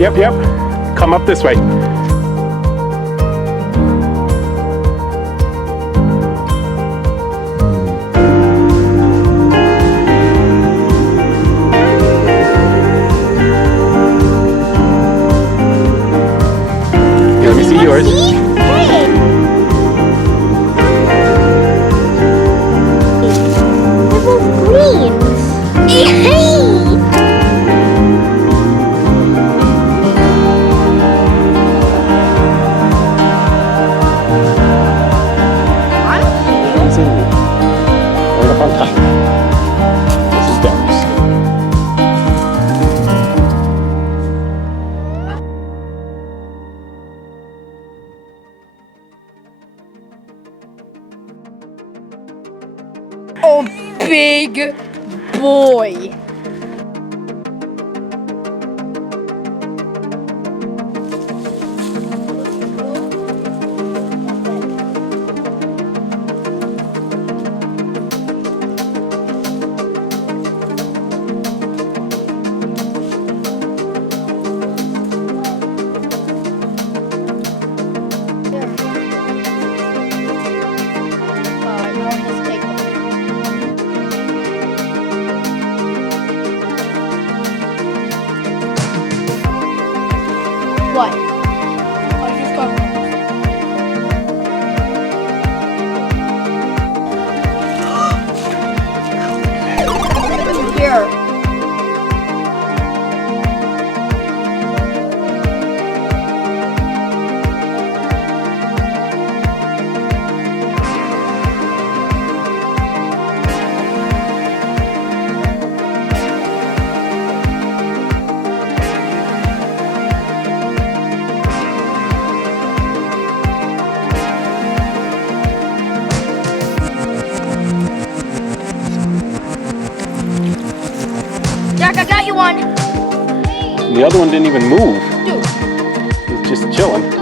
Yep, yep. Come up this way. Let me see yours. Hey! They're both greens. Hey! Right up on top. This is Derek's. Oh, big boy. What? I just got here. Jack, I got you one. The other one didn't even move. Dude. He's just chilling.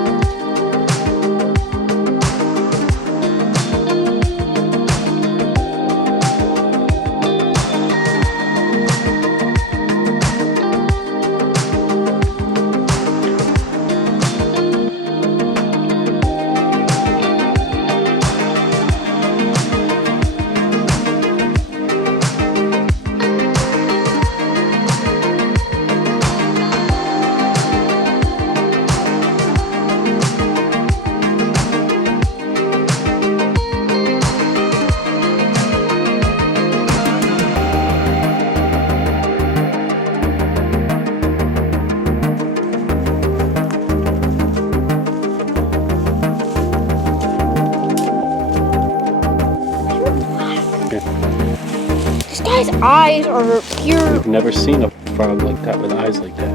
This guy's eyes are pure. I've never seen a frog like that with eyes like that.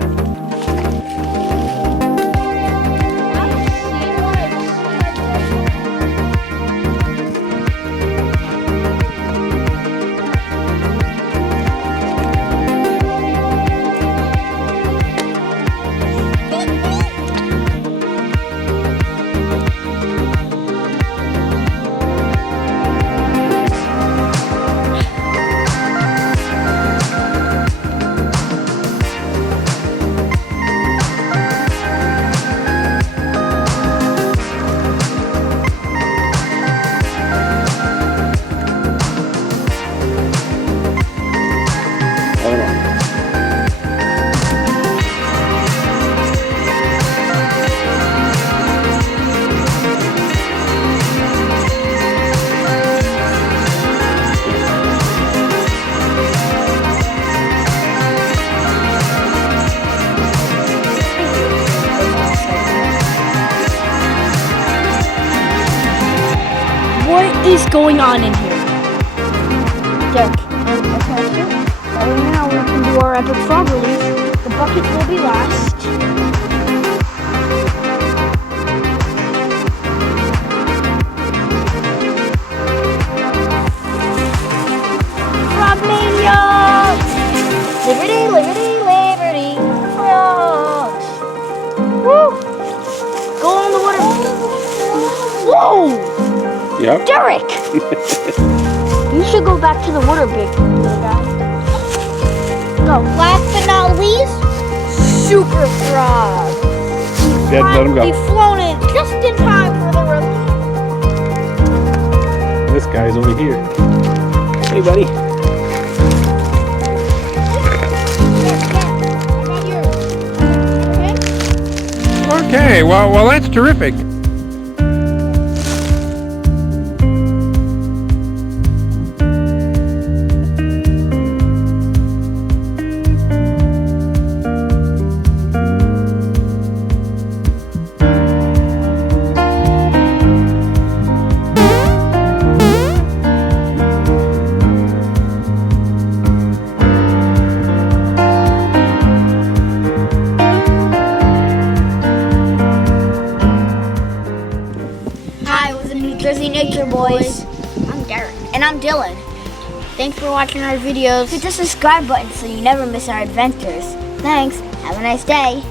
What is going on in here? Jack, right now we can do our epic frog release. The bucket will be last. Frogmania! Liberty, liberty, liberty, frogs! Woo! Go in the water. Whoa! Yep. Derek! You should go back to the water, big little guy. No, last but not least, super frog. Dad, let him We've go. flown in just in time for the release. This guy's over here. Hey, buddy. Okay, well, that's terrific. Hi, we're the New Jersey Nature Boys. I'm Derek. And I'm Dylan. Thanks for watching our videos. Hit the subscribe button so you never miss our adventures. Thanks. Have a nice day.